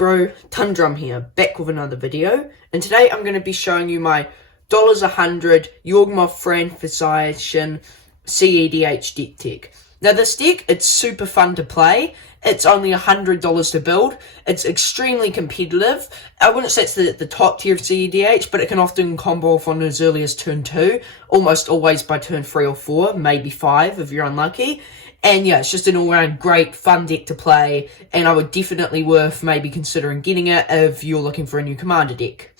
bro, Tundrum here, back with another video, and today I'm going to be showing you my $100 Yawgmoth Thran Physcian CEDH deck tech. Now this deck, it's super fun to play. It's only $100 to build. It's extremely competitive. I wouldn't say it's the top tier of CEDH, but it can often combo off on as early as turn 2, almost always by turn 3 or 4, maybe 5 if you're unlucky. And yeah, it's just an all-round great, fun deck to play, and I would definitely worth maybe considering getting it if you're looking for a new commander deck.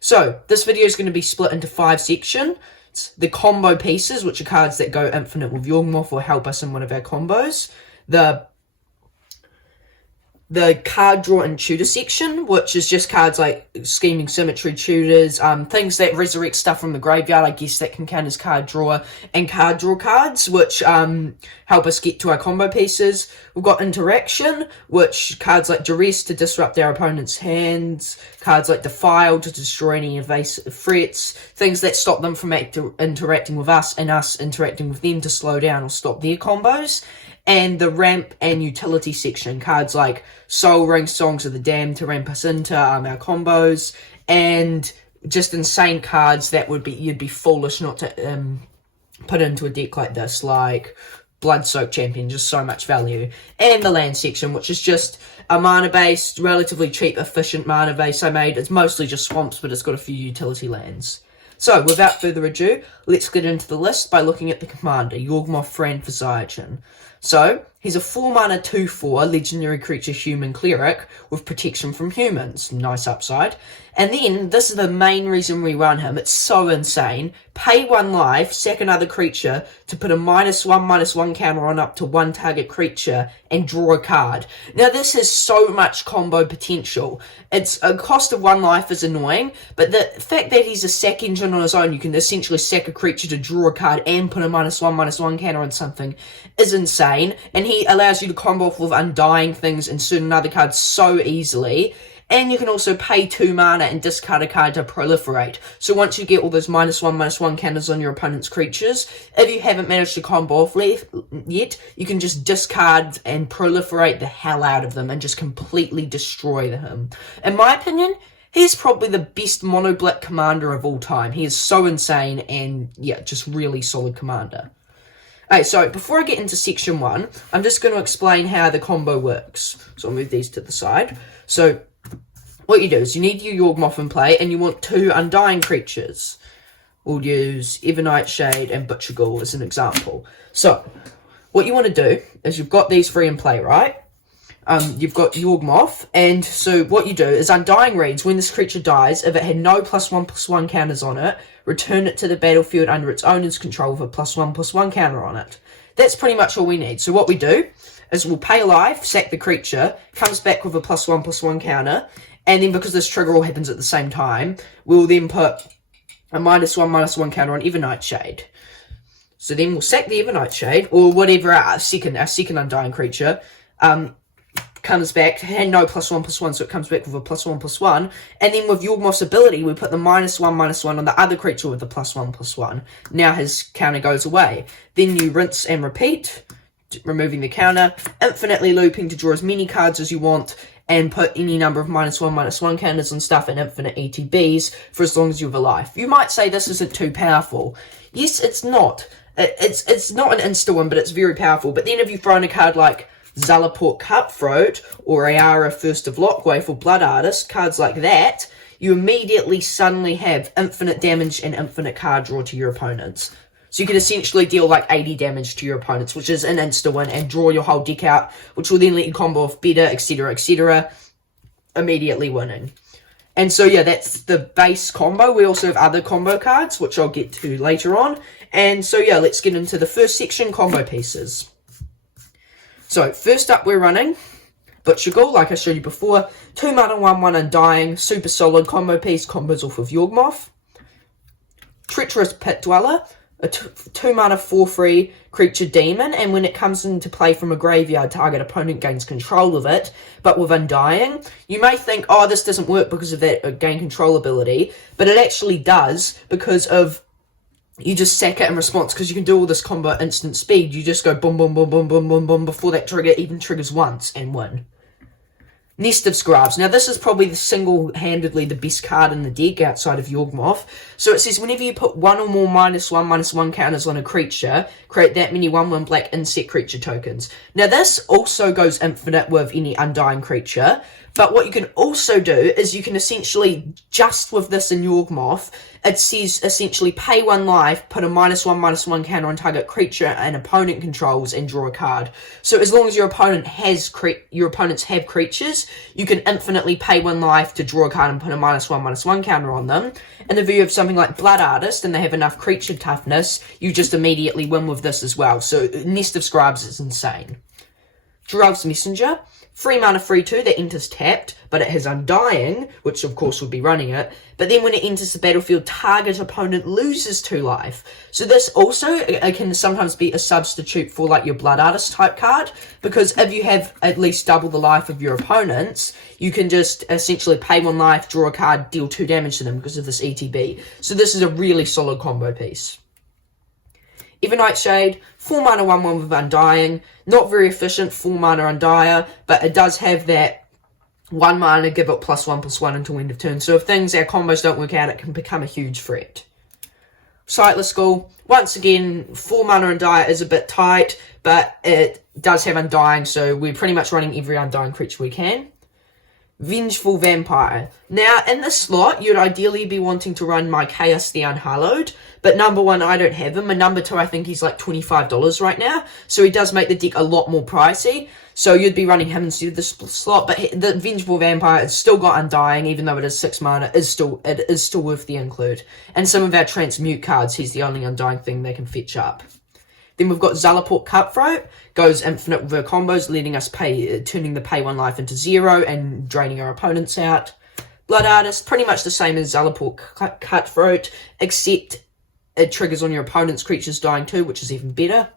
So, this video is going to be split into 5 sections. The combo pieces, which are cards that go infinite with Yawgmoth or help us in one of our combos. The card draw and tutor section, which is just cards like Scheming Symmetry, tutors, things that resurrect stuff from the graveyard, I guess that can count as card draw, and card draw cards, which help us get to our combo pieces. We've got interaction, which cards like Duress to disrupt our opponent's hands, cards like Defile to destroy any evasive threats, things that stop them from interacting with us and us interacting with them to slow down or stop their combos. And the ramp and utility section, cards like Soul Ring, Songs of the Damned to ramp us into our combos, and just insane cards that you'd be foolish not to put into a deck like this, like Blood-Soaked Champion, just so much value. And the land section, which is just a mana-based, relatively cheap, efficient mana base I made. It's mostly just swamps, but it's got a few utility lands. So, without further ado, let's get into the list by looking at the commander, Yawgmoth Thran Physcian. So, he's a 4-mana 2/4 legendary creature human cleric with protection from humans. Nice upside. And then, this is the main reason we run him. It's so insane. Pay 1 life, sack another creature to put a -1/-1 counter on up to 1 target creature and draw a card. Now, this has so much combo potential. It's a cost of 1 life is annoying, but the fact that he's a sack engine on his own, you can essentially sack a creature to draw a card and put a -1/-1 counter on something, is insane. And he allows you to combo off with Undying things and certain other cards so easily. And you can also pay 2 mana and discard a card to proliferate. So once you get all those -1/-1 counters on your opponent's creatures, if you haven't managed to combo off yet, you can just discard and proliferate the hell out of them and just completely destroy them. In my opinion, he's probably the best mono-black commander of all time. He is so insane and, yeah, just really solid commander. Alright, so before I get into section 1, I'm just going to explain how the combo works. So I'll move these to the side. So, what you do is you need your Yawgmoth in play, and you want 2 Undying creatures. We'll use Evernight Shade and Butcher Ghoul as an example. So, what you want to do is you've got these 3 in play, right? You've got Yawgmoth, and so what you do is Undying reads, when this creature dies, if it had no +1/+1 counters on it, return it to the battlefield under its owner's control with a +1/+1 counter on it. That's pretty much all we need. So what we do is we'll pay a life, sack the creature, comes back with a +1/+1 counter, and then because this trigger all happens at the same time, we'll then put a -1/-1 counter on Evernight Shade. So then we'll sack the Evernight Shade, or whatever our second Undying creature, comes back, had no +1/+1, so it comes back with a +1/+1, and then with Yawgmoth's ability, we put the -1/-1 on the other creature with the +1/+1. Now his counter goes away. Then you rinse and repeat, removing the counter, infinitely looping to draw as many cards as you want, and put any number of -1/-1 counters on stuff and infinite ETBs for as long as you have a life. You might say this isn't too powerful. Yes, it's not. It's not an insta one, but it's very powerful. But then if you throw in a card like Zalaport Cutthroat or Ayara First of Lockwave or Blood Artist, cards like that, you immediately suddenly have infinite damage and infinite card draw to your opponents. So you can essentially deal like 80 damage to your opponents, which is an insta-win, and draw your whole deck out, which will then let you combo off better, etc., immediately winning. And so yeah, that's the base combo. We also have other combo cards, which I'll get to later on. And so yeah, let's get into the first section, combo pieces. So first up we're running Butcher Ghoul, like I showed you before. 2 mana 1/1 Undying, super solid combo piece, combos off of Yawgmoth. Treacherous Pit Dweller, a 2 mana 4/3 creature demon, and when it comes into play from a graveyard, target opponent gains control of it, but with Undying. You may think, oh, this doesn't work because of that gain control ability, but it actually does because of you just sack it in response, because you can do all this combo at instant speed. You just go boom, boom, boom, boom, boom, boom, boom, before that trigger even triggers once and win. Nest of Scribes. Now, this is probably single-handedly the best card in the deck outside of Yawgmoth. So it says, whenever you put one or more -1/-1 counters on a creature, create that many 1/1 black insect creature tokens. Now, this also goes infinite with any Undying creature, but what you can also do is you can essentially, just with this in Yawgmoth, it says essentially pay 1 life, put a -1/-1 counter on target creature an opponent controls, and draw a card. So as long as your opponents have creatures, you can infinitely pay 1 life to draw a card and put a -1/-1 counter on them. And if you have something like Blood Artist and they have enough creature toughness, you just immediately win with this as well. So Nest of Scribes is insane. Giraffe's Messenger. 3 mana, 3/2 that enters tapped, but it has Undying, which of course would be running it. But then when it enters the battlefield, target opponent loses 2 life. So this also can sometimes be a substitute for like your Blood Artist type card, because if you have at least double the life of your opponents, you can just essentially pay 1 life, draw a card, deal 2 damage to them because of this ETB. So this is a really solid combo piece. Evernight Shade, 4 mana 1/1 with Undying. Not very efficient, 4 mana Undying, but it does have that 1 mana, give it +1/+1 until end of turn. So if our combos don't work out, it can become a huge threat. Sightless Skull, once again, 4 mana Undying is a bit tight, but it does have Undying, so we're pretty much running every Undying creature we can. Vengeful Vampire. Now, in this slot, you'd ideally be wanting to run my Chaos the Unhallowed, but number 1, I don't have him, and number 2, I think he's like $25 right now, so he does make the deck a lot more pricey, so you'd be running him instead of the slot, but the Vengeful Vampire, it's still got Undying, even though it is 6 mana, it is still worth the include. And some of our Transmute cards, he's the only Undying thing they can fetch up. Then we've got Zulaport Cutthroat, goes infinite with her combos, letting us turning the pay 1 life into 0 and draining our opponents out. Blood Artist, pretty much the same as Zulaport Cutthroat, except it triggers on your opponent's creatures dying too, which is even better.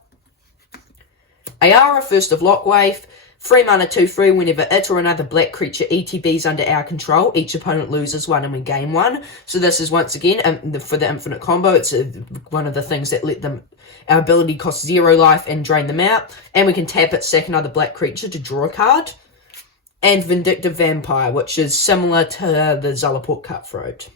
Ayara, First of Lockwave, 3 mana 2/3, whenever it or another black creature ETBs under our control, each opponent loses 1 and we gain 1. So this is once again, for the infinite combo, it's one of the things that let them, our ability costs 0 life and drain them out. And we can tap it, sack another black creature to draw a card. And Vindictive Vampire, which is similar to the Zulaport Cutthroat,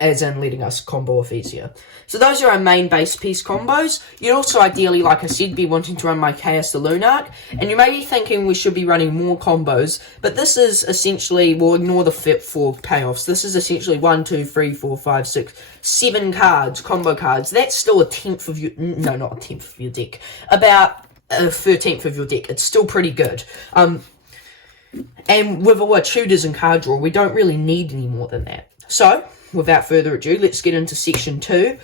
as in letting us combo off easier. So those are our main base piece combos. You'd also ideally, like I said, be wanting to run my Chaos the Lunarch, and you may be thinking we should be running more combos, but this is essentially, we'll ignore the 4 payoffs, this is essentially 1, 2, 3, 4, 5, 6, 7 cards, combo cards. That's still a 10th of your, no, not a 10th of your deck, about a 13th of your deck. It's still pretty good. And with all our tutors and card draw, we don't really need any more than that. So, without further ado, let's get into section 2,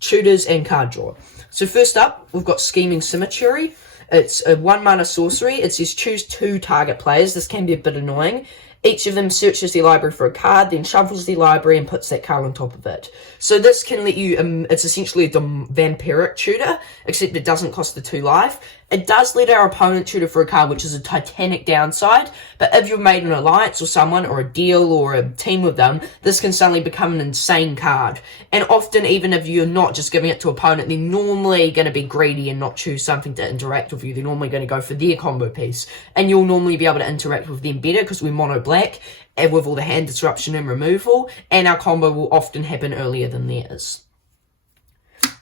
tutors and card draw. So first up, we've got Scheming Symmetry. It's a 1 mana sorcery. It says choose 2 target players. This can be a bit annoying. Each of them searches their library for a card, then shuffles their library and puts that card on top of it. So this can let you, it's essentially a vampiric tutor, except it doesn't cost the 2 life. It does let our opponent tutor for a card, which is a titanic downside, but if you've made an alliance or someone, or a deal, or a team with them, this can suddenly become an insane card. And often, even if you're not just giving it to opponent, they're normally going to be greedy and not choose something to interact with you. They're normally going to go for their combo piece, and you'll normally be able to interact with them better, because we're mono black, and with all the hand disruption and removal, and our combo will often happen earlier than theirs.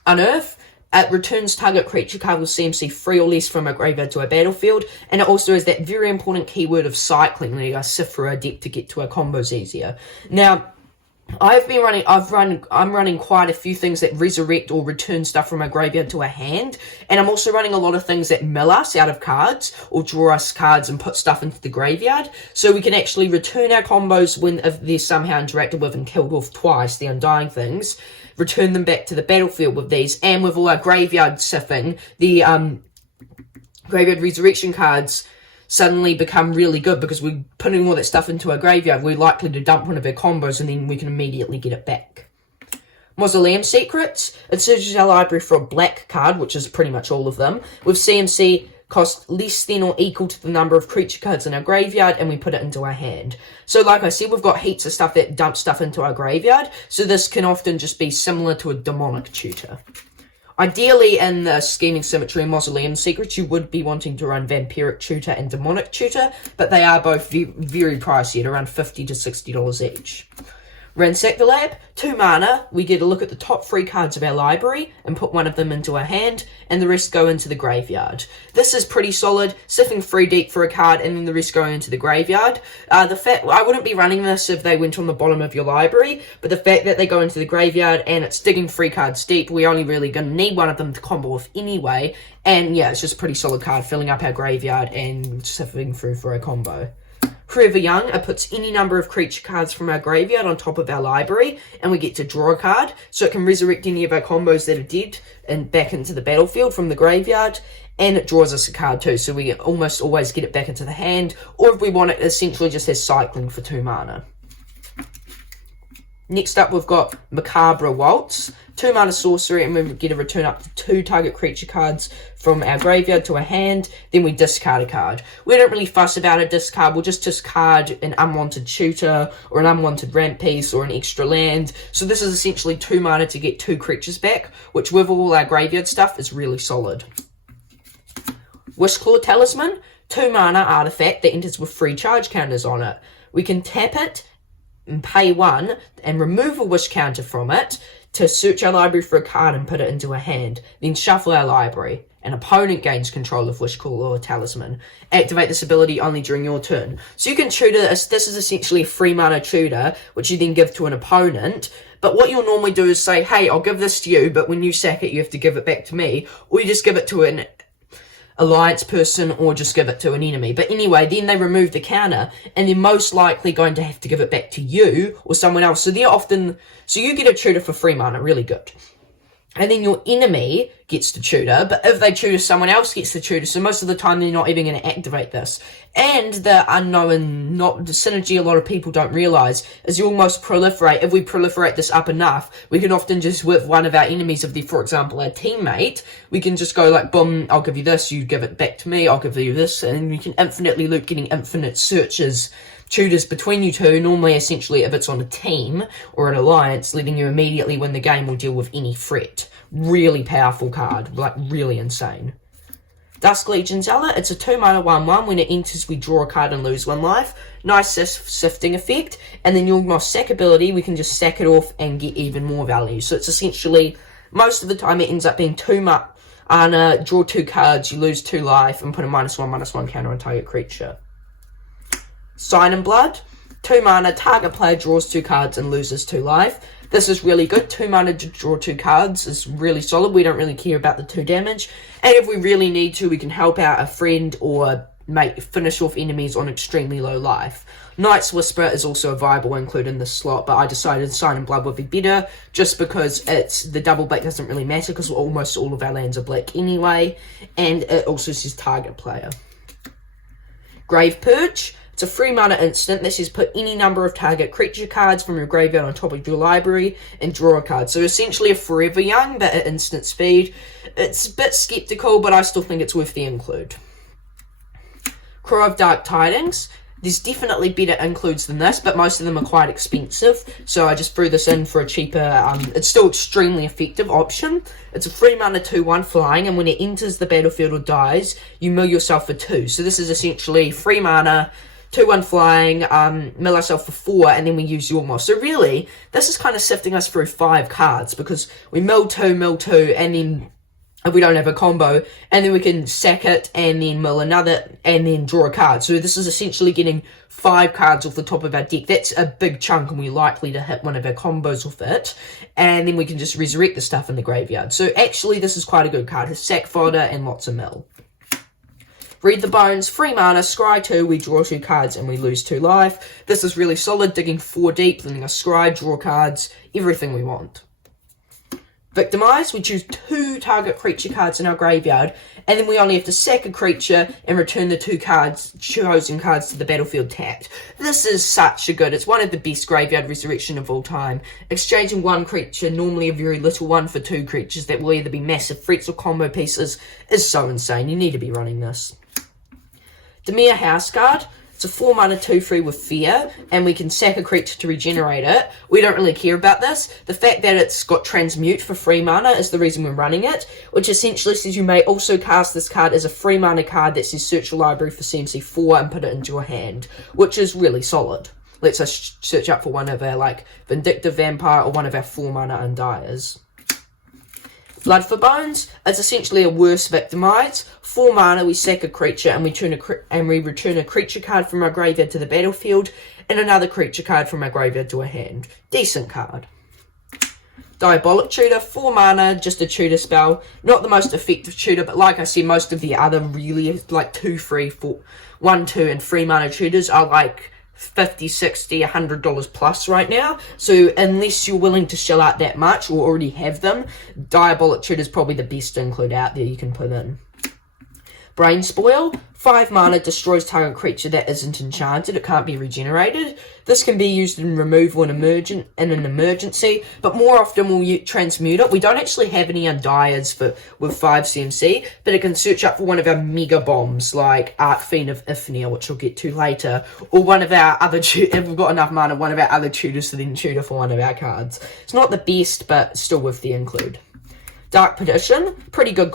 Unearth. It returns target creature card with CMC 3 or less from a graveyard to a battlefield, and it also has that very important keyword of cycling, letting us sift through our deck to get to our combos easier. Now, I'm running quite a few things that resurrect or return stuff from our graveyard to our hand, and I'm also running a lot of things that mill us out of cards, or draw us cards and put stuff into the graveyard, so we can actually return our combos if they're somehow interacted with and killed off twice, the Undying things, return them back to the battlefield with these, and with all our graveyard sifting, the graveyard resurrection cards suddenly become really good, because we're putting all that stuff into our graveyard. We're likely to dump one of our combos and then we can immediately get it back. Mausoleum Secrets. It searches our library for a black card, which is pretty much all of them, with CMC cost less than or equal to the number of creature cards in our graveyard, and we put it into our hand. So like I said, we've got heaps of stuff that dumps stuff into our graveyard, so this can often just be similar to a demonic tutor. Ideally, in the Scheming Symmetry and Mausoleum Secrets, you would be wanting to run Vampiric Tutor and Demonic Tutor, but they are both very pricey at around $50 to $60 each. Ransack the Lab, 2 mana, we get a look at the top 3 cards of our library and put one of them into our hand, and the rest go into the graveyard. This is pretty solid, sifting 3 deep for a card and then the rest going into the graveyard. I wouldn't be running this if they went on the bottom of your library, but the fact that they go into the graveyard and it's digging 3 cards deep, we only really going to need one of them to combo with anyway, and yeah, it's just a pretty solid card, filling up our graveyard and sifting through for a combo. Forever Young, it puts any number of creature cards from our graveyard on top of our library, and we get to draw a card, so it can resurrect any of our combos that are dead and back into the battlefield from the graveyard, and it draws us a card too, so we almost always get it back into the hand, or if we want it, essentially just has cycling for 2 mana. Next up, we've got Macabre Waltz, 2 mana sorcery, and we get to return up to 2 target creature cards from our graveyard to our hand, then we discard a card. We don't really fuss about a discard, we'll just discard an unwanted tutor, or an unwanted ramp piece, or an extra land. So this is essentially 2 mana to get 2 creatures back, which with all our graveyard stuff is really solid. Wishclaw Talisman, 2 mana artifact that enters with 3 charge counters on it. We can tap it and pay 1 and remove a wish counter from it to search our library for a card and put it into a hand, then shuffle our library. An opponent gains control of Wishclaw or Talisman. Activate this ability only during your turn. So you can tutor this. This is essentially a 3 mana tutor, which you then give to an opponent. But what you'll normally do is say, hey, I'll give this to you, but when you sack it, you have to give it back to me. Or you just give it to an alliance person, or just give it to an enemy. But anyway, then they remove the counter, and they're most likely going to have to give it back to you or someone else. So you get a tutor for 3 mana, really good. And then your enemy gets to tutor, but if they tutor, someone else gets to tutor, so most of the time they're not even going to activate this. And the unknown, not the synergy a lot of people don't realise, is you almost proliferate. If we proliferate this up enough, we can often just, with one of our enemies, if they're, for example, our teammate, we can just go like, boom, I'll give you this, you give it back to me, I'll give you this, and you can infinitely loop, getting infinite searches, tutors between you two, normally essentially if it's on a team or an alliance, letting you immediately win the game or deal with any threat. Really powerful card, like really insane. Dusk Legion Zealot, it's a 2 mana 1/1. When it enters, we draw a card and lose 1 life. Nice sifting effect. And then Yawgmoth sack ability, we can just sack it off and get even more value. So it's essentially, most of the time it ends up being 2 mana, draw 2 cards, you lose 2 life, and put a -1/-1 counter on target creature. Sign and Blood, 2 mana, target player draws 2 cards and loses 2 life. This is really good. 2 mana to draw 2 cards is really solid. We don't really care about the 2 damage. And if we really need to, we can help out a friend or finish off enemies on extremely low life. Night's Whisper is also a viable include in this slot, but I decided Sign and Blood would be better just because the double black doesn't really matter because almost all of our lands are black anyway. And it also says target player. Grave Purge. It's a 3 mana instant. This is put any number of target creature cards from your graveyard on top of your library and draw a card. So essentially a Forever Young, but at instant speed. It's a bit skeptical, but I still think it's worth the include. Crow of Dark Tidings. There's definitely better includes than this, but most of them are quite expensive. So I just threw this in for a cheaper, it's still extremely effective option. It's a 3 mana 2/1 flying, and when it enters the battlefield or dies, you mill yourself for 2. So this is essentially 3 mana, 2/1 flying, mill ourselves for 4, and then we use Yawgmoth. So really, this is kind of sifting us through 5 cards, because we mill 2, and then if we don't have a combo, and then we can sack it, and then mill another, and then draw a card. So this is essentially getting 5 cards off the top of our deck. That's a big chunk, and we're likely to hit one of our combos with it. And then we can just resurrect the stuff in the graveyard. So actually, this is quite a good card. It's sack fodder and lots of mill. Read the Bones, 3 mana, scry 2, we draw 2 cards and we lose 2 life. This is really solid, digging 4 deep, then a scry, draw cards, everything we want. Victimize, we choose 2 target creature cards in our graveyard, and then we only have to sack a creature and return the 2 chosen cards to the battlefield tapped. This is such a good, it's one of the best graveyard resurrection of all time. Exchanging 1 creature, normally a very little one, for 2 creatures that will either be massive threats or combo pieces is so insane. You need to be running this. Dimir Houseguard, It's a 4 mana 2/3 with fear, and we can sack a creature to regenerate it. We don't really care about this. The fact that it's got transmute for 3 mana is the reason we're running it, which essentially says you may also cast this card as a 3 mana card that says search your library for CMC 4 and put it into your hand, which is really solid. Lets us search up for one of our, like, Vindictive Vampire or one of our 4 mana Undyers. Blood for Bones is essentially a worse Victimize. 4 mana, we sack a creature and we return a creature card from our graveyard to the battlefield and another creature card from our graveyard to a hand. Decent card. Diabolic Tutor, 4 mana, just a tutor spell. Not the most effective tutor, but like I said, most of the other really, like 2, 3, 4, 1, 2, and 3 mana tutors are like $50, $60, $100 plus right now. So unless you're willing to shell out that much or already have them, Diabolic Tutor is probably the best to include out there you can put in. Brain Spoil, 5 mana, destroys target creature that isn't enchanted. It can't be regenerated. This can be used in removal in an emergency, but more often we'll transmute it. We don't actually have any Undyers with 5 CMC, but it can search up for one of our mega bombs, like Archfiend of Ifnir, which we'll get to later, or one of our other, if we've got enough mana, one of our other tutors to then tutor for one of our cards. It's not the best, but still with the include. Dark Perdition, pretty good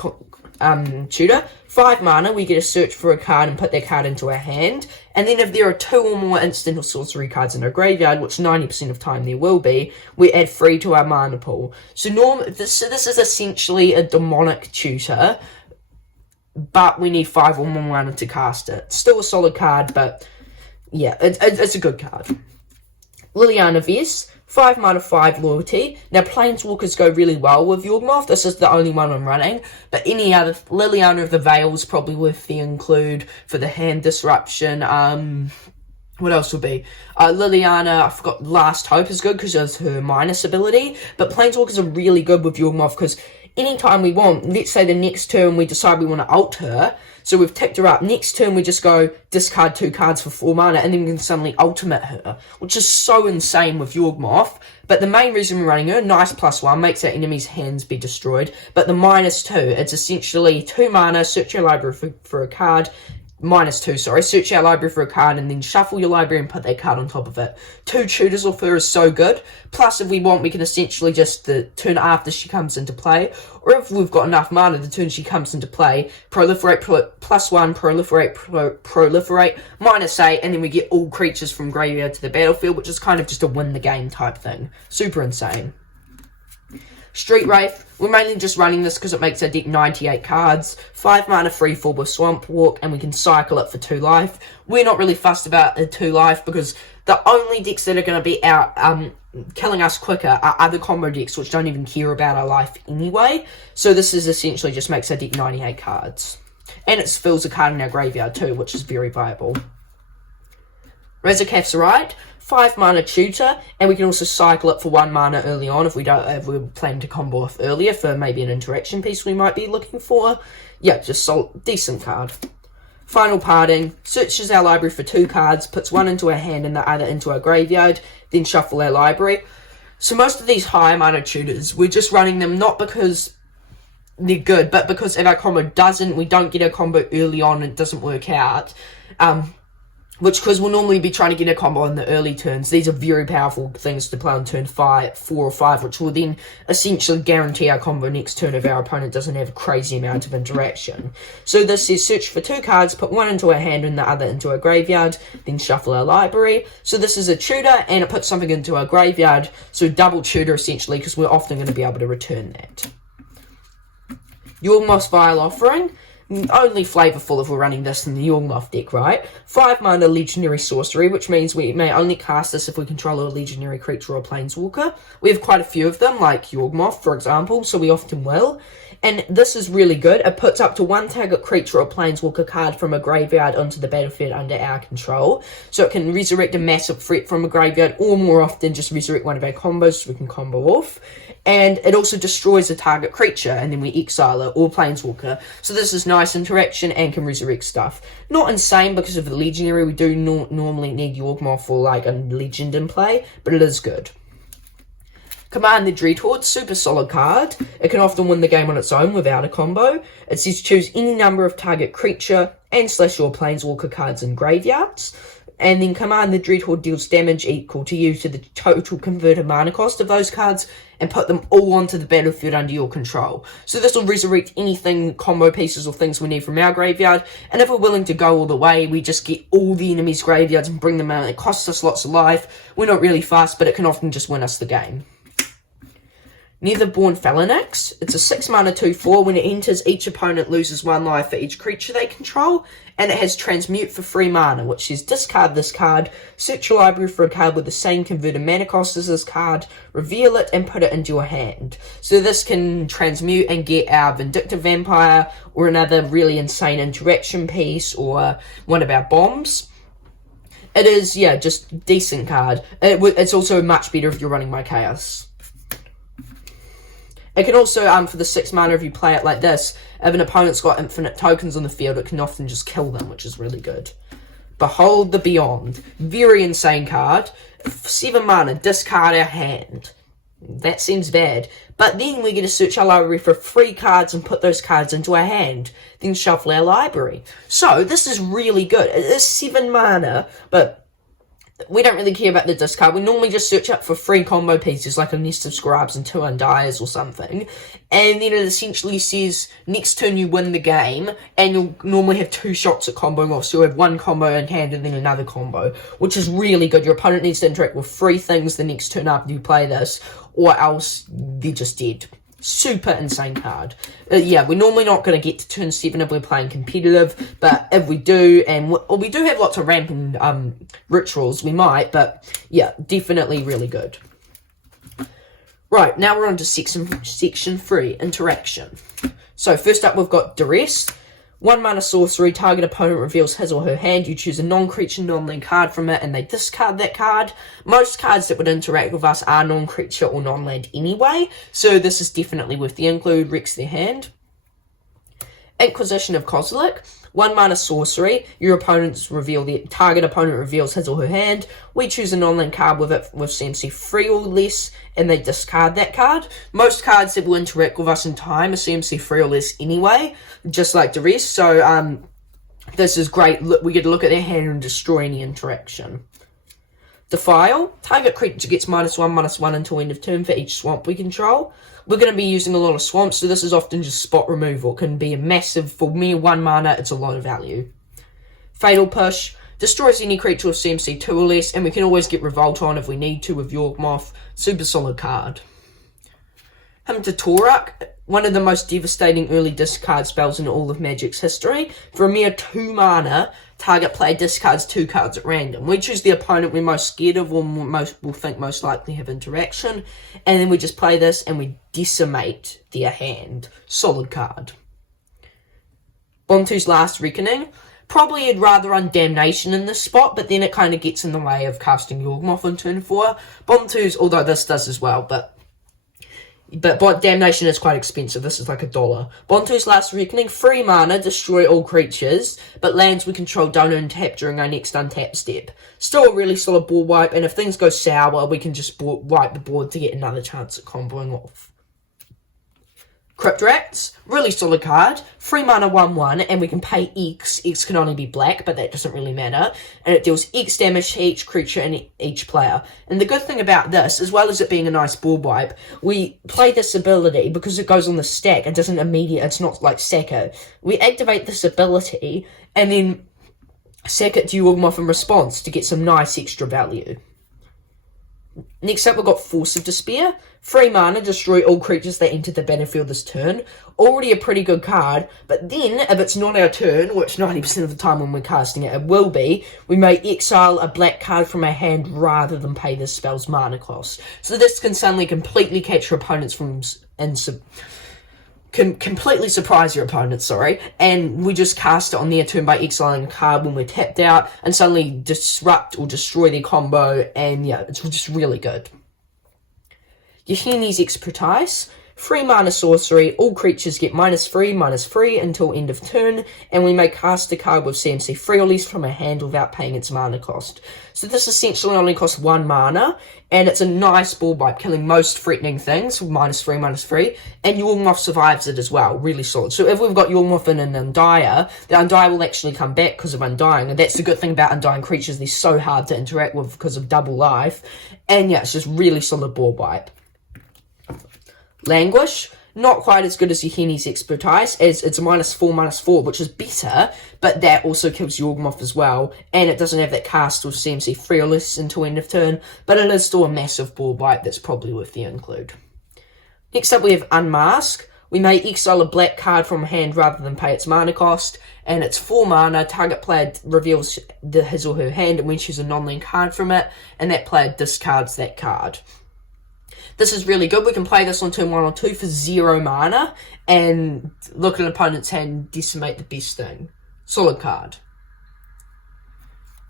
tutor. 5 mana, we get to search for a card and put that card into our hand, and then if there are 2 or more instant or sorcery cards in our graveyard, which 90% of time there will be, we add 3 to our mana pool. So this is essentially a demonic tutor, but we need 5 or more mana to cast it. Still a solid card, but yeah, it's a good card. Liliana Vess, 5 mana, 5 loyalty. Now, Planeswalkers go really well with Yawgmoth. This is the only one I'm running. But any other, Liliana of the Veil is probably worth the include for the hand disruption. What else would be? Liliana, I forgot, Last Hope is good because of her minus ability. But Planeswalkers are really good with Yawgmoth because anytime we want, let's say the next turn we decide we want to ult her. So we've ticked her up. Next turn we just go discard 2 cards for 4 mana and then we can suddenly ultimate her, which is so insane with Yawgmoth. But the main reason we're running her, nice +1, makes our enemy's hands be destroyed. But the -2, it's essentially 2 mana, search your library for a card, -2, sorry, search our library for a card and then shuffle your library and put that card on top of it. 2 tutors off her is so good. Plus, if we want, we can essentially just, the turn after she comes into play, or if we've got enough mana, the turn she comes into play, proliferate +1, proliferate, -8, and then we get all creatures from graveyard to the battlefield, which is kind of just a win the game type thing. Super insane. Street Wraith, we're mainly just running this because it makes our deck 98 cards, 5 mana 3/4 with Swamp Walk, and we can cycle it for 2 life. We're not really fussed about a 2 life because the only decks that are going to be out killing us quicker are other combo decks which don't even care about our life anyway. So this is essentially just makes our deck 98 cards. And it fills a card in our graveyard too, which is very viable. Razorcaf's right. 5 mana tutor, and we can also cycle it for 1 mana early on if we're planning to combo off earlier for maybe an interaction piece we might be looking for. Yeah, just decent card. Final Parting, searches our library for 2 cards, puts 1 into our hand and the other into our graveyard, then shuffle our library. So most of these high mana tutors, we're just running them not because they're good, but because if our combo we don't get a combo early on and it doesn't work out. Because we'll normally be trying to get a combo in the early turns. These are very powerful things to play on turn 4 or 5, which will then essentially guarantee our combo next turn if our opponent doesn't have a crazy amount of interaction. So this says search for 2 cards, put 1 into our hand and the other into our graveyard, then shuffle our library. So this is a tutor, and it puts something into our graveyard, so double tutor essentially, because we're often going to be able to return that. Yawgmoth's Vile Offering. Only flavorful if we're running this in the Yawgmoth deck, right? 5 mana Legendary Sorcery, which means we may only cast this if we control a legendary creature or planeswalker. We have quite a few of them, like Yawgmoth, for example, so we often will. And this is really good. It puts up to 1 target creature or planeswalker card from a graveyard onto the battlefield under our control. So it can resurrect a massive threat from a graveyard, or more often just resurrect one of our combos so we can combo off. And it also destroys a target creature, and then we exile it, or planeswalker. So this is nice interaction and can resurrect stuff. Not insane because of the legendary. We do normally need Yawgmoth for like a legend in play, but it is good. Command the Dreadhorde, super solid card. It can often win the game on its own without a combo. It says choose any number of target creature and /your planeswalker cards in graveyards. and then command the Dreadhorde deals damage equal to you to the total converted mana cost of those cards, and put them all onto the battlefield under your control. So this will resurrect anything, combo pieces or things we need from our graveyard, and if we're willing to go all the way, we just get all the enemy's graveyards and bring them out. It costs us lots of life. We're not really fast, but it can often just win us the game. Netherborn Phalanx. It's a 6 mana 2/4. When it enters, each opponent loses 1 life for each creature they control, and it has Transmute for 3 mana, which is discard this card, search your library for a card with the same converted mana cost as this card, reveal it, and put it into your hand. So this can transmute and get our Vindictive Vampire, or another really insane interaction piece, or one of our bombs. It is, yeah, just decent card. It's also much better if you're running my Chaos. It can also, for the 6 mana, if you play it like this, if an opponent's got infinite tokens on the field, it can often just kill them, which is really good. Behold the Beyond. Very insane card. 7 mana, discard our hand. That seems bad. But then we get to search our library for 3 cards and put those cards into our hand. Then shuffle our library. So, this is really good. It is 7 mana, but we don't really care about the discard. We normally just search up for 3 combo pieces, like a Nest of Scribes and 2 Undies or something. And then it essentially says, next turn you win the game, and you'll normally have 2 shots at comboing off. So you'll have 1 combo in hand and then another combo, which is really good. Your opponent needs to interact with 3 things the next turn after you play this, or else they're just dead. Super insane card. Yeah, we're normally not going to get to turn 7 if we're playing competitive, but if we do, and we do have lots of ramp and rituals, we might, but yeah, definitely really good. Right, now we're on to section 3, interaction. So first up we've got Duress. 1 mana sorcery, target opponent reveals his or her hand, you choose a non-creature, non-land card from it, and they discard that card. Most cards that would interact with us are non-creature or non-land anyway, so this is definitely worth the include, wrecks their hand. Inquisition of Kozilek. 1 mana sorcery, target opponent reveals his or her hand, we choose a non-land card with it with CMC 3 or less, and they discard that card. Most cards that will interact with us in time are CMC 3 or less anyway, just like the rest, so this is great. We get to look at their hand and destroy any interaction. Defile, target creature gets -1/-1 until end of turn for each swamp we control. We're going to be using a lot of swamps, so this is often just spot removal. It can be a massive, for mere 1 mana, it's a lot of value. Fatal Push, destroys any creature with CMC 2 or less, and we can always get Revolt on if we need to with Yawgmoth. Super solid card. Torak, one of the most devastating early discard spells in all of Magic's history. For a mere 2 mana, target player discards 2 cards at random. We choose the opponent we're most scared of or will think most likely have interaction, and then we just play this and we decimate their hand. Solid card. Bontu's Last Reckoning. Probably I'd rather run Damnation in this spot, but then it kind of gets in the way of casting Yawgmoth on turn 4. Bontu's, although this does as well, but Damnation is quite expensive. This is like $1. Bontu's Last Reckoning, 3 mana, destroy all creatures, but lands we control don't untap during our next untap step. Still a really solid board wipe, and if things go sour, we can just wipe the board to get another chance at comboing off. Cryptracts, really solid card, 3 mana 1/1, and we can pay X. X can only be black, but that doesn't really matter. And it deals X damage to each creature and each player. And the good thing about this, as well as it being a nice board wipe, we play this ability, because it goes on the stack, it's not like sack it. We activate this ability, and then sack it to Yawgmoth in response to get some nice extra value. Next up, we've got Force of Despair. 3 mana, destroy all creatures that enter the battlefield this turn. Already a pretty good card, but then, if it's not our turn, which 90% of the time when we're casting it, it will be, we may exile a black card from our hand rather than pay this spell's mana cost. So this can suddenly completely catch your opponents can completely surprise your opponent, and we just cast it on their turn by exiling a card when we're tapped out, and suddenly disrupt or destroy their combo, and yeah, it's just really good. Yahini's Expertise, 3 mana sorcery, all creatures get -3/-3 until end of turn, and we may cast a card with CMC 3 or less from our hand without paying its mana cost. So this essentially only costs 1 mana, and it's a nice ball wipe, killing most threatening things with -3/-3, and Yawgmoth survives it as well, really solid. So if we've got Yawgmoth in an Undire, the Undire will actually come back because of Undying, and that's the good thing about Undying creatures, they're so hard to interact with because of double life, and yeah, it's just really solid ball wipe. Languish, not quite as good as your Henny's Expertise, as it's a -4/-4, which is better, but that also kills Yawgmoth as well, and it doesn't have that cast with CMC 3 or less until end of turn, but it is still a massive ball wipe that's probably worth the include. Next up we have Unmask. We may exile a black card from hand rather than pay its mana cost, and it's 4 mana, target player reveals his or her hand and when chooses a non-land card from it, and that player discards that card. This is really good. We can play this on turn 1 or 2 for 0 mana, and look at an opponent's hand and decimate the best thing. Solid card.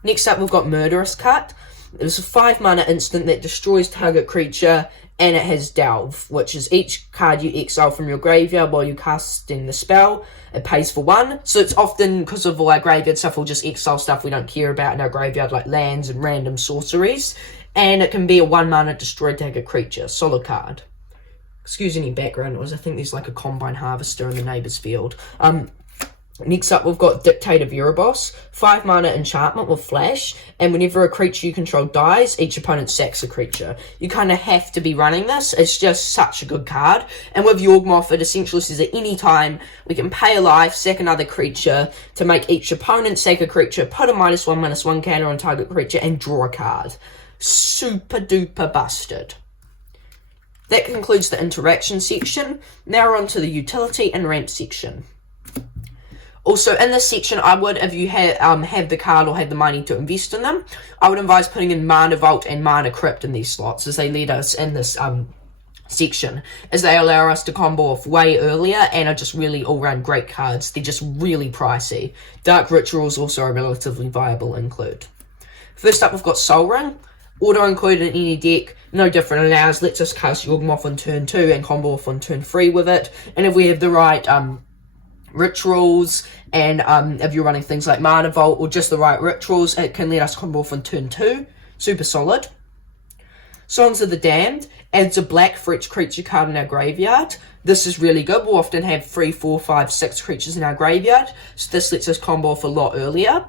Next up we've got Murderous Cut. It's a 5 mana instant that destroys target creature, and it has Delve, which is each card you exile from your graveyard while you're casting the spell. It pays for 1, so it's often, because of all our graveyard stuff, we'll just exile stuff we don't care about in our graveyard, like lands and random sorceries. And it can be a 1 mana destroy target creature. Solid card. Excuse any background noise. I think there's like a combine harvester in the neighbour's field. Next up, we've got Dictator Erebos. 5 mana enchantment with flash. And whenever a creature you control dies, each opponent sacks a creature. You kind of have to be running this. It's just such a good card. And with Yawgmoth, it essentially says at any time, we can pay a life, sack another creature, to make each opponent sack a creature, put a -1/-1 counter on target creature, and draw a card. Super duper busted. That concludes the interaction section. Now we're on to the utility and ramp section. Also, in this section, I would, if you have the card or have the money to invest in them, I would advise putting in Mana Vault and Mana Crypt in these slots, as they lead us in this section, as they allow us to combo off way earlier and are just really all-round great cards. They're just really pricey. Dark Rituals also a relatively viable include. First up, we've got Soul Ring. Auto-include in any deck, no different. Lets us cast Yawgmoth on turn 2 and combo off on turn 3 with it. And if we have the right rituals, and if you're running things like Mana Vault or just the right rituals, it can let us combo off on turn 2. Super solid. Songs of the Damned adds a black for each creature card in our graveyard. This is really good. We'll often have 3, 4, 5, 6 creatures in our graveyard, so this lets us combo off a lot earlier.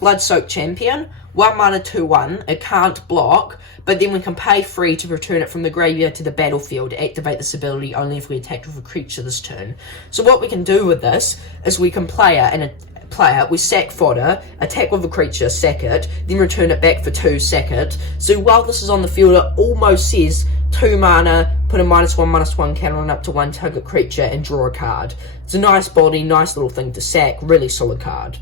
Blood-Soaked Champion, 1 mana 2/1, it can't block, but then we can pay 3 to return it from the graveyard to the battlefield to activate this ability only if we attacked with a creature this turn. So what we can do with this is we can play it, we sack fodder, attack with a creature, sack it, then return it back for 2, sack it. So while this is on the field, it almost says 2 mana, put a -1/-1 counter on up to 1 target creature and draw a card. It's a nice body, nice little thing to sack, really solid card.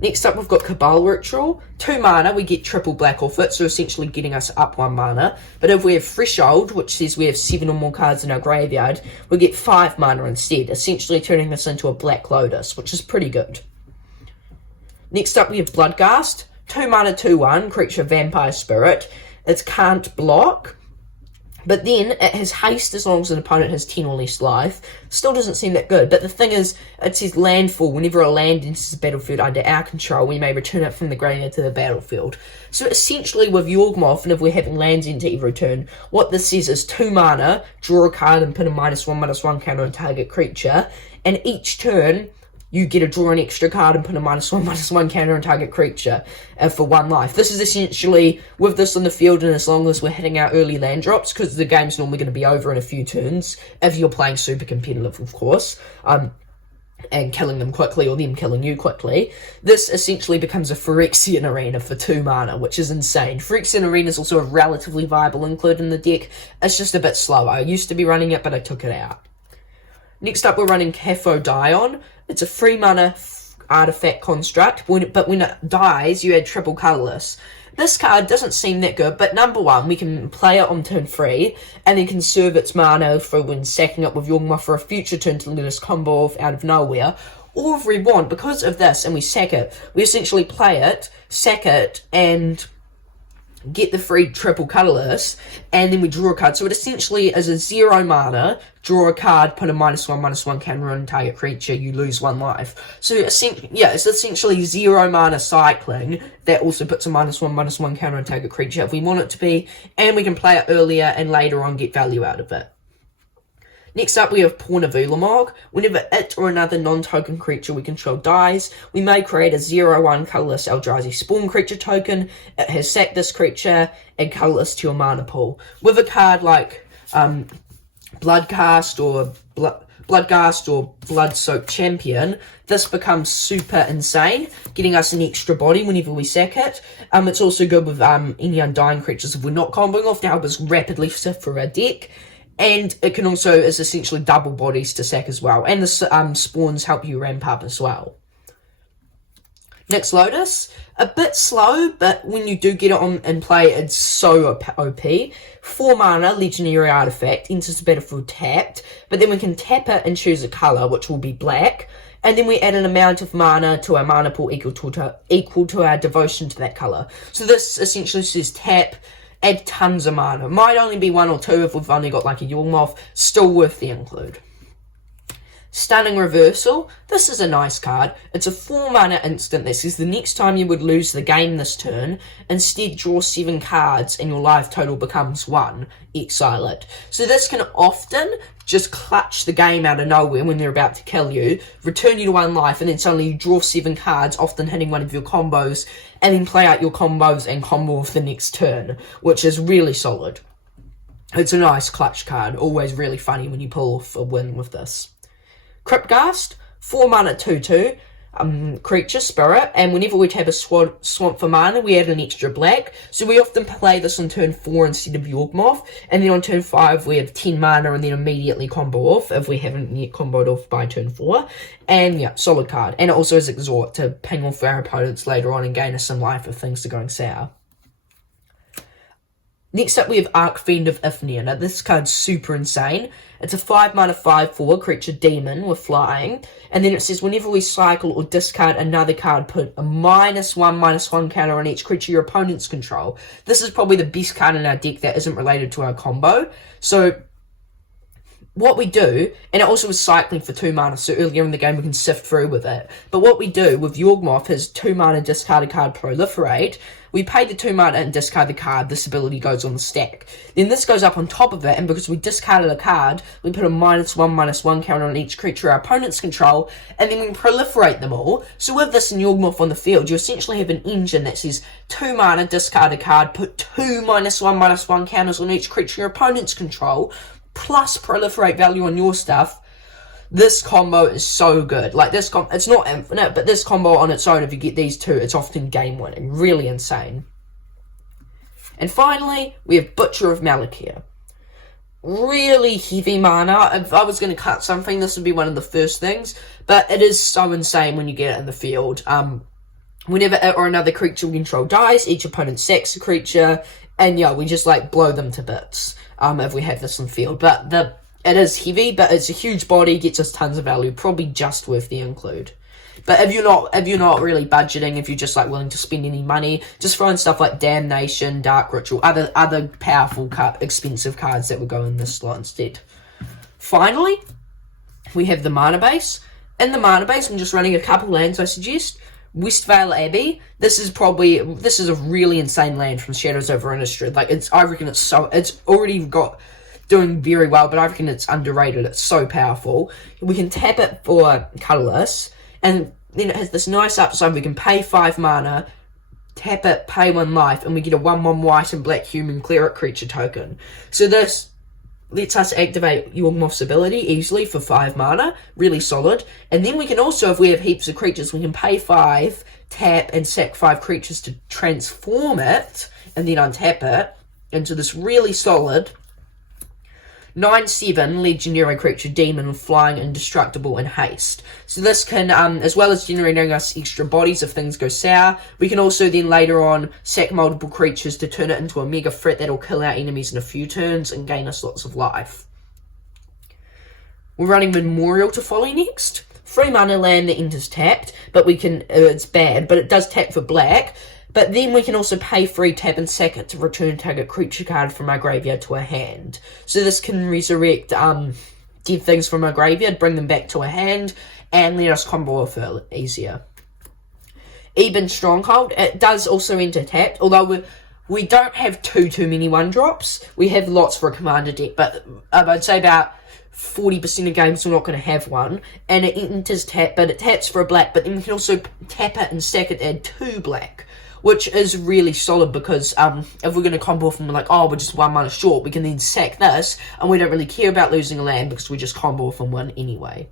Next up, we've got Cabal Ritual. 2 mana, we get triple black off it, so essentially getting us up 1 mana. But if we have Threshold, which says we have 7 or more cards in our graveyard, we get 5 mana instead, essentially turning this into a Black Lotus, which is pretty good. Next up, we have Bloodghast. 2 mana, 2/1, creature Vampire Spirit. It can't block, but then it has haste as long as an opponent has 10 or less life. Still doesn't seem that good, but the thing is, it says landfall. Whenever a land enters the battlefield under our control, we may return it from the graveyard to the battlefield. So essentially with Yawgmoth, and if we're having lands enter every turn, what this says is 2 mana, draw a card and put a -1/-1 counter on target creature, and each turn, you get to draw an extra card and put a -1/-1 counter on target creature for 1 life. This is essentially, with this on the field, and as long as we're hitting our early land drops, because the game's normally going to be over in a few turns, if you're playing super competitive, of course, and killing them quickly, or them killing you quickly, this essentially becomes a Phyrexian Arena for 2 mana, which is insane. Phyrexian Arena is also a relatively viable include in the deck. It's just a bit slower. I used to be running it, but I took it out. Next up, we're running Cathode Ion. It's a 3 mana artifact construct, but when it dies, you add triple colourless. This card doesn't seem that good, but number 1, we can play it on turn 3, and then conserve its mana for when sacking it with Yawgmoth for a future turn to let us combo off out of nowhere. Or if we want, because of this, and we sack it, we essentially play it, sack it, and get the free triple colourless, and then we draw a card. So it essentially is a 0 mana, draw a card, put a -1/-1 counter on target creature, you lose 1 life. So essentially, yeah, it's essentially 0 mana cycling that also puts a -1/-1 counter on target creature if we want it to be, and we can play it earlier and later on get value out of it. Next up, we have Pawn of Ulamog. Whenever it or another non-token creature we control dies, we may create a 0/1 colourless Eldrazi spawn creature token. It has sacked this creature, add colourless to your mana pool. With a card like Bloodcast or Blood-Soaked Champion, this becomes super insane, getting us an extra body whenever we sack it. It's also good with any undying creatures if we're not comboing off to help us rapidly sift for our deck. And it can also, is essentially double bodies to sack as well. And the spawns help you ramp up as well. Next, Lotus. A bit slow, but when you do get it on and play, it's so OP. 4 mana, Legendary Artifact, enters the battlefield tapped. But then we can tap it and choose a colour, which will be black. And then we add an amount of mana to our mana pool equal to our devotion to that colour. So this essentially says tap, add tons of mana. Might only be 1 or 2 if we've only got like a Yawgmoth, still worth the include. Stunning Reversal. This is a nice card. It's a 4 mana instant that says the next time you would lose the game this turn, instead draw 7 cards and your life total becomes 1. Exile it. So this can often just clutch the game out of nowhere when they're about to kill you, return you to 1 life, and then suddenly you draw 7 cards, often hitting one of your combos, and then play out your combos and combo off the next turn, which is really solid. It's a nice clutch card, always really funny when you pull off a win with this. Cryptghast, 4 mana 2/2, creature, spirit, and whenever we tap a swamp for mana, we add an extra black. So we often play this on turn 4 instead of Yawgmoth, and then on turn 5 we have 10 mana and then immediately combo off if we haven't yet comboed off by turn 4. And yeah, solid card. And it also has Exhort to ping off our opponents later on and gain us some life if things are going sour. Next up, we have Archfiend of Ifnir. Now, this card's super insane. It's a 5 mana 5/4 creature demon with flying. And then it says, whenever we cycle or discard another card, put a -1/-1 counter on each creature your opponents control. This is probably the best card in our deck that isn't related to our combo. So, what we do, and it also was cycling for 2 mana, so earlier in the game we can sift through with it. But what we do with Yawgmoth is 2 mana discard a card proliferate. We pay the 2 mana and discard the card, this ability goes on the stack. Then this goes up on top of it, and because we discarded a card, we put a -1/-1 counter on each creature our opponents control, and then we proliferate them all. So with this and Yawgmoth on the field, you essentially have an engine that says 2 mana, discard a card, put 2 -1/-1 counters on each creature your opponents control, plus proliferate value on your stuff. This combo is so good. Like, this it's not infinite, but this combo on its own, if you get these 2, it's often game-winning. Really insane. And finally, we have Butcher of Malakir. Really heavy mana. If I was going to cut something, this would be one of the first things. But it is so insane when you get it in the field. Whenever it or another creature we control dies, each opponent sacks a creature. And yeah, we just, like, blow them to bits if we have this in the field. But it is heavy, but it's a huge body, gets us tons of value, probably just worth the include. But if you're not really budgeting, if you're just like willing to spend any money, just throw in stuff like Damnation, Dark Ritual, other powerful expensive cards that would go in this slot instead. Finally, we have the mana base. In the mana base, I'm just running a couple lands, I suggest. Westvale Abbey. This is a really insane land from Shadows over Innistrad. Like, I reckon it's already doing very well, but I reckon it's underrated. It's so powerful. We can tap it for colourless, and then it has this nice upside. We can pay 5 mana, tap it, pay 1 life, and we get a 1/1 white and black human cleric creature token. So this lets us activate Yawgmoth's ability easily for 5 mana. Really solid. And then we can also, if we have heaps of creatures, we can pay 5, tap, and sack 5 creatures to transform it, and then untap it into this really solid 9/7 legendary creature demon with flying, indestructible, and haste. So this can, as well as generating us extra bodies if things go sour, we can also then later on sack multiple creatures to turn it into a mega threat that'll kill our enemies in a few turns and gain us lots of life. We're running Memorial to Folly next. 3 mana land that enters tapped, but we can, it's bad, but it does tap for black. But then we can also pay 3, tap and sack it to return target creature card from our graveyard to our hand. So this can resurrect dead things from our graveyard, bring them back to our hand, and let us combo off it easier. Eben Stronghold, it does also enter tapped, although we don't have too many 1-drops. We have lots for a commander deck, but I'd say about 40% of games we're not going to have one. And it enters tap, but it taps for a black, but then we can also tap it and stack it to add 2 black, which is really solid because if we're going to combo off and we're like, oh, we're just 1 mana short, we can then sack this, and we don't really care about losing a land because we just combo off on 1 anyway.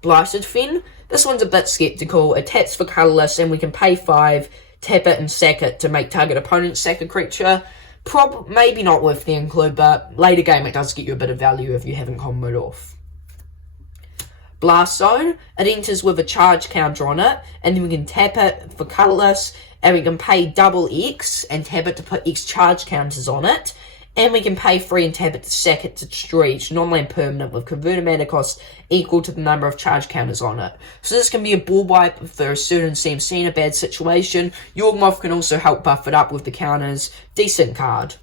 Blighted Fen, this one's a bit skeptical. It taps for colourless, and we can pay 5, tap it and sack it to make target opponent sack a creature. Maybe not worth the include, but later game it does get you a bit of value if you haven't comboed off. Blast Zone, it enters with a charge counter on it, and then we can tap it for colourless, and we can pay double X and tap it to put X charge counters on it, and we can pay 3 and tap it to sack it to destroy each non-land permanent with converted mana cost equal to the number of charge counters on it. So this can be a ball wipe if there is certain CMC in a bad situation. Yawgmoth can also help buff it up with the counters. Decent card.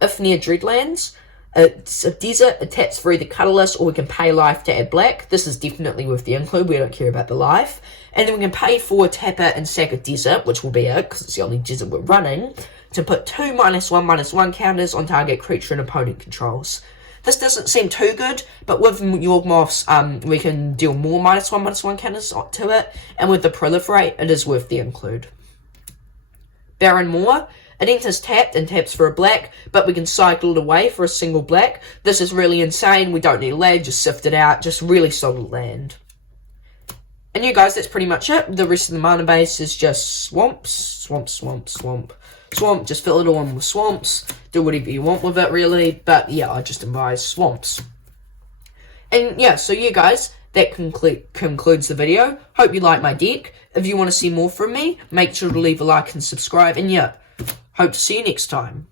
If near Dreadlands, it's a desert, it taps for either colourless or we can pay life to add black. This is definitely with the include, we don't care about the life. And then we can pay 4, tap it and sack a desert, which will be it because it's the only desert we're running, to put 2 -1/-1 counters on target creature and opponent controls. This doesn't seem too good, but with Yawgmoths, we can deal more -1/-1 counters to it, and with the Proliferate, it is worth the include. Baron Moor, it enters tapped and taps for a black, but we can cycle it away for a single black. This is really insane, we don't need land, just sift it out, just really solid land. And yeah guys, that's pretty much it. The rest of the mana base is just swamp, just fill it all in with swamps, do whatever you want with it really, but yeah, I just advise swamps. And yeah, so yeah guys, that concludes the video. Hope you like my deck. If you want to see more from me, make sure to leave a like and subscribe, and yeah, hope to see you next time.